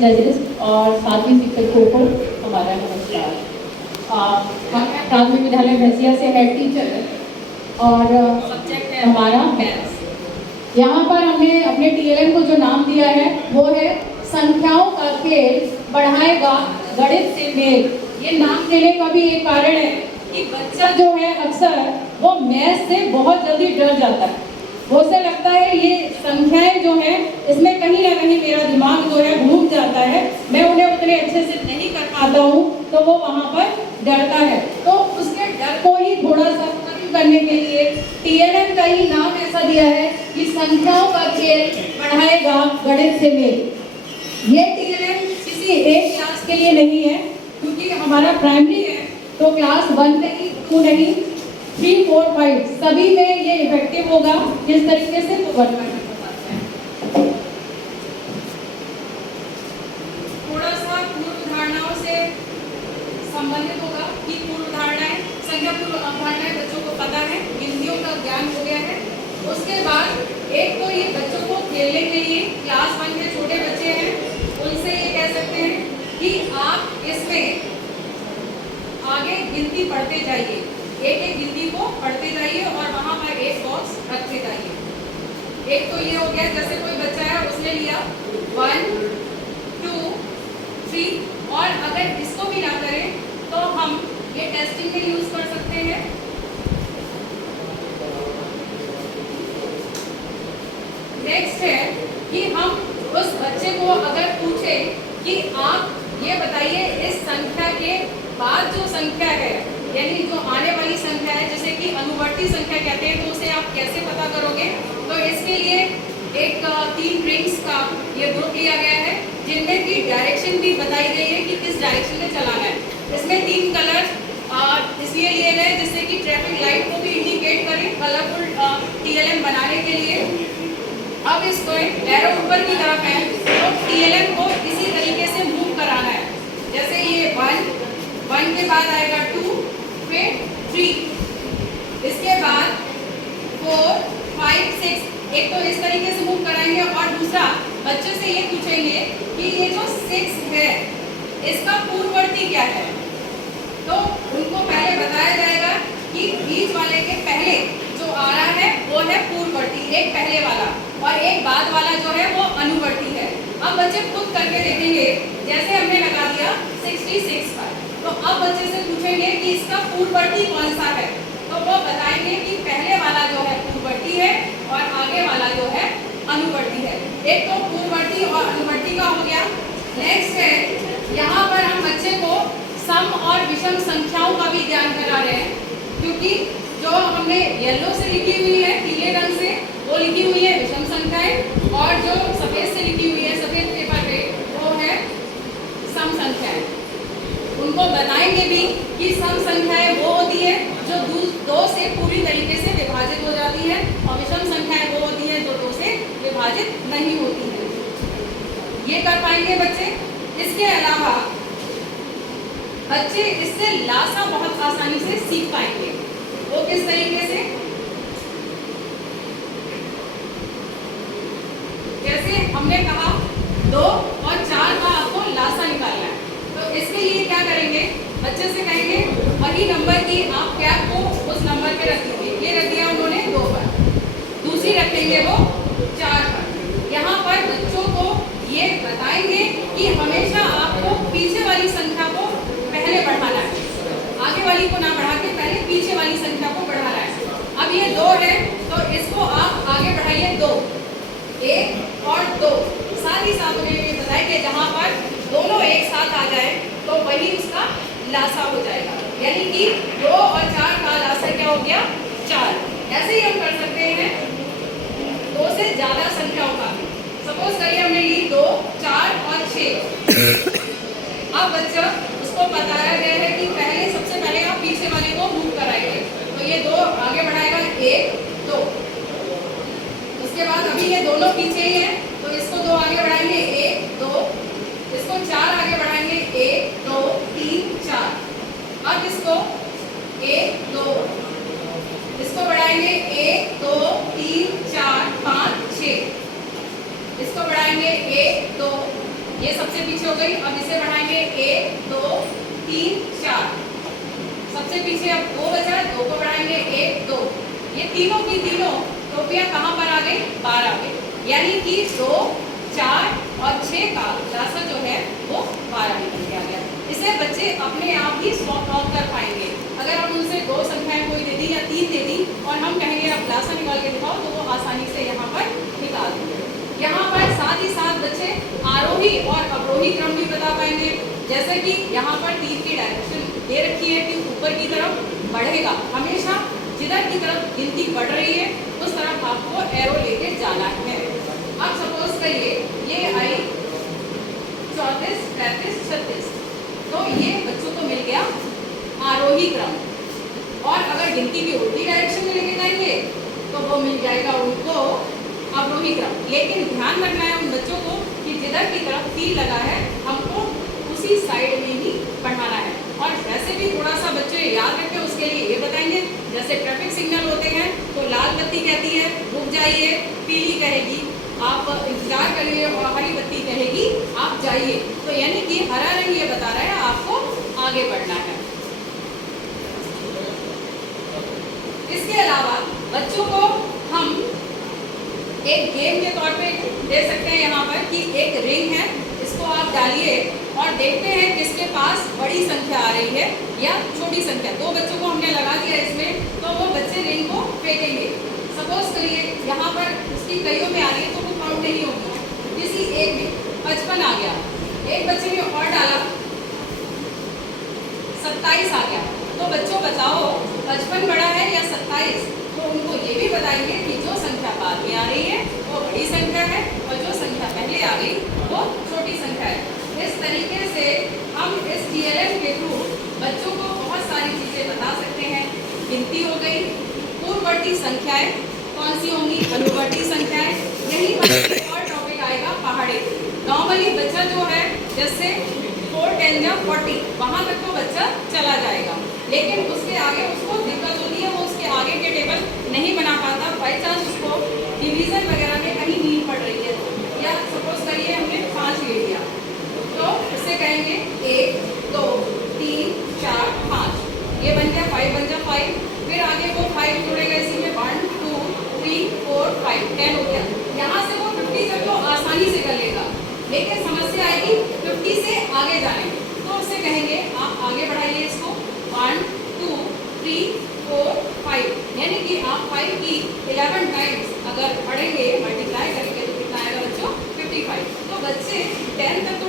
जजेस और साथी शिक्षकों को हमारा नमस्कार। मैं प्राथमिक विद्यालय भैंसिया से हेड टीचर और सब्जेक्ट है हमारा मैथ्स। यहाँ पर हमने अपने टीएलएम को जो नाम दिया है वो है संख्याओं का खेल बढ़ाएगा गणित से मेल। ये नाम देने का भी एक कारण है कि बच्चा जो है अक्सर वो मैथ से बहुत जल्दी डर जाता है। वो से लगता है ये संख्याएं जो है इसमें कहीं ना कहीं मेरा दिमाग जो है घूम जाता है, मैं उन्हें उतने अच्छे से नहीं कर पाता हूँ, तो वो वहाँ पर डरता है। तो उसके डर को ही थोड़ा सा खत्म करने के लिए टीएलएम का ही नाम ऐसा दिया है कि संख्याओं का खेल बढ़ाएगा गणित से मेल। ये टीएलएम किसी एक क्लास के लिए नहीं है, क्योंकि हमारा प्राइमरी है तो क्लास 1 नहीं, 2 नहीं, 3, 4, 5 सभी में ये इफेक्टिव होगा। किस तरीके से तो वर्क करना चाहते हैं। थोड़ा सा पूर्व धारणाओं से संबंधित होगा कि पूर्व धारणाएं, संख्या पूर्व अवधारणाएं बच्चों को पता है, गिनतियों का ज्ञान हो गया है। उसके बाद एक तो ये बच्चों को खेलने के लिए क्लास 1 के छोटे बच्चे हैं उनसे ये कह सकते हैं कि आप इसमें आगे गिनती पढ़ते जाइए, एक एक गिनती को पढ़ते जाइए और वहां पर एक बॉक्स रखते जाइए। एक तो ये हो गया, जैसे कोई बच्चा है उसने लिया 1, 2, 3 और अगर इसको भी ना करें तो हम ये टेस्टिंग में यूज कर सकते हैं। नेक्स्ट है कि हम उस बच्चे को अगर पूछे कि आप ये बताइए इस संख्या के बाद जो संख्या है, यानी जो आने वाली संख्या है जिसे कि अनुवर्ती संख्या कहते हैं, तो उसे आप कैसे पता करोगे। तो इसके लिए एक 3 रिंग्स का ये ग्रुप लिया गया है जिनमें की डायरेक्शन भी बताई गई है कि किस डायरेक्शन में चलाना है। इसमें 3 कलर इसलिए लिए गए जिससे कि ट्रैफिक लाइट को भी इंडिकेट करें कलरफुल टीएलएम बनाने के लिए। अब इसको एरो ऊपर की तरफ है तो टीएलएम को इसी तरीके से मूव कराना है। जैसे ये 1 के बाद आएगा 2, फिर 3, इसके बाद 4, 5, 6। एक तो इस तरीके से मूव कराएंगे और दूसरा बच्चों से ये पूछेंगे कि ये जो 6 है इसका पूर्ववर्ती क्या है। तो उनको पहले बताया जाएगा कि बीच वाले के पहले जो आ रहा है वो है पूर्ववर्ती, एक पहले वाला, और एक बाद वाला जो है वो अनुवर्ती है। अब बच्चे खुद करके देखेंगे, जैसे हमने लगा दिया 66 पर, तो अब बच्चे से पूछेंगे कि इसका पूर्ववर्ती कौन सा है, तो वो बताएंगे कि पहले वाला जो है पूर्ववर्ती है और आगे वाला जो है अनुवर्ती है। एक तो पूर्ववर्ती और अनुवर्ती का हो गया। नेक्स्ट है यहाँ पर हम बच्चे को सम और विषम संख्याओं का भी ज्ञान करा रहे हैं, क्योंकि जो हमने येलो से लिखी हुई है, पीले रंग से, वो लिखी हुई है विषम संख्याएं, और जो सफेद से लिखी हुई है सफेद पेपर पे वो है सम संख्याएं। उनको बताएंगे भी कि सम संख्याएं वो होती है जो 2 से पूरी तरीके से विभाजित हो जाती है और विषम संख्याएं वो होती है जो 2 से विभाजित नहीं होती है। ये कर पाएंगे बच्चे। इसके अलावा बच्चे इससे लासा बहुत आसानी से सीख पाएंगे। वो किस तरीके से, जैसे हमने कहा 2 और 4 का आपको लासा निकालना है, तो इसके लिए क्या करेंगे, बच्चे से कहेंगे वही नंबर की आप कैप को उस नंबर पे रख दीजिए। ये रख दिया उन्होंने 2 पर, दूसरी रखेंगे वो 4 पर। यहाँ पर बच्चों को ये बताएंगे कि हमेशा आपको पीछे वाली संख्या को पहले बढ़ाना है, आगे वाली को ना बढ़ा के पहले पीछे वाली संख्या को बढ़ाना है। अब ये 2 है तो इसको आप आगे बढ़ाइए 2, 1 और 2। साथ ही साथ उन्हें ये बताया कि जहाँ पर दोनों एक साथ आ जाए तो वही उसका लासा हो जाएगा, यानी कि 2 और 4 का लासा क्या हो गया, 4। ऐसे ही हम कर सकते हैं 2 से ज्यादा संख्याओं का। सपोज करिए हमने ली 2, 4 और 6। अब बच्चा उसको बताया गया है कि पहले सबसे पहले आप पीछे वाले को मूव कराइए, तो ये 2 आगे बढ़ाएगा 1, 2। उसके बाद अभी ये दोनों पीछे ही हैं तो इसको 2 आगे बढ़ाएंगे 1, 2, इसको 4 आगे बढ़ाएंगे 1, 2, 3, 4। अब इसको 1, 2, इसको बढ़ाएंगे 1, 2, 3, 4, 5, 6। इसको बढ़ाएंगे 1, 2, ये सबसे पीछे हो गई। अब इसे बढ़ाएंगे 1 2 3 4। सबसे पीछे अब 2 बचा, 2 को बढ़ाएंगे 1 2। ये तीनों की तीनों टोपियां कहाँ पर आ गई? 12 पे। यानी कि 2 4 और 6 का लासा जो है वो 12 निकल के आ गया। इसे बच्चे अपने आप ही स्वॉप आउट कर पाएंगे। अगर हम उनसे 2 संख्याएं कोई दे दी या 3 दे दी और हम कहेंगे आप लासा निकाल के दिखाओ, तो वो आसानी से यहाँ पर निकाल देंगे। यहाँ पर साथ ही साथ बच्चे आरोही और अवरोही क्रम भी बता पाएंगे। जैसे कि यहाँ पर तीर की डायरेक्शन दे रखी है कि ऊपर की तरफ बढ़ेगा, हमेशा जिधर की तरफ गिनती बढ़ रही है उस तरफ आपको एरो लेके जाना है। अब सपोज करिए ये आई 34 35 36, तो ये बच्चों को मिल गया आरोही क्रम। और अगर गिनती की उल्टी डायरेक्शन में लेके जाएंगे तो वो मिल जाएगा उनको अवरोही क्रम। लेकिन ध्यान रखना है उन बच्चों को कि जिधर की तरफ तीर लगा है हमको उसी साइड में ही बढ़ाना है। और वैसे भी थोड़ा सा बच्चे याद रखें, उसके लिए ये बताएंगे जैसे ट्रैफिक सिग्नल होते हैं तो लाल बत्ती कहती है रुक जाइए, पीली कहेगी आप इंतजार करिए और हरी बत्ती कहेगी आप जाइए। तो यानी कि हरा रंग ये बता रहा है आपको आगे बढ़ना है। इसके अलावा बच्चों को हम एक गेम के तौर पे दे सकते हैं यहाँ पर कि एक रिंग है, इसको आप डालिए और देखते हैं किसके पास बड़ी संख्या आ रही है या छोटी संख्या। 2 बच्चों को हमने लगा दिया इसमें, तो वो बच्चे रिंग को फेंकेंगे। सपोज करिए यहाँ पर उसकी कईयों में आ रही है तो वो काउंट नहीं होगा। किसी एक में 55 आ गया, एक बच्चे ने और डाला 27 आ गया, तो बच्चों बताओ 55 बड़ा है या 27? तो उनको ये भी बताएंगे कि जो संख्या बाद में आ रही है वो बड़ी संख्या है और जो संख्या पहले आ गई वो छोटी संख्या है। इस तरीके से हम इस TLM के थ्रू बच्चों को बहुत सारी चीज़ें बता सकते हैं। गिनती हो गई, पूर्ववर्ती संख्याएं कौन सी होंगी? अनुवर्ती संख्याएं। यही और टॉपिक आएगा पहाड़े। नॉर्मली बच्चा जो है जैसे 4 10 या 40 वहाँ तक तो बच्चा चला जाएगा, लेकिन उसके आगे उसको दिक्कत होती है, वो उसके आगे के टेबल नहीं बना पाता। बाई चांस उसको डिवीजन वगैरह में कहीं नींद पड़ रही है, या सपोज करिए हमने 5 ले लिया तो उससे कहेंगे 1 2 3 4 5, ये बन गया 5 बन गया 5। फिर आगे वो 5 जुड़ेगा इसी में 1 2 3 4 5 10 हो गया। यहाँ से वो 50 तक तो आसानी से कर लेगा, लेकिन समस्या आएगी 50 से आगे जाने में। तो उससे कहेंगे आप आगे बढ़ाइए इसको 1 2 3 4 5, यानी कि आप 5 की 11 टाइम्स अगर पढ़ेंगे मल्टीप्लाई करेंगे तो कितना आएगा बच्चों? 55। तो बच्चे 10 तक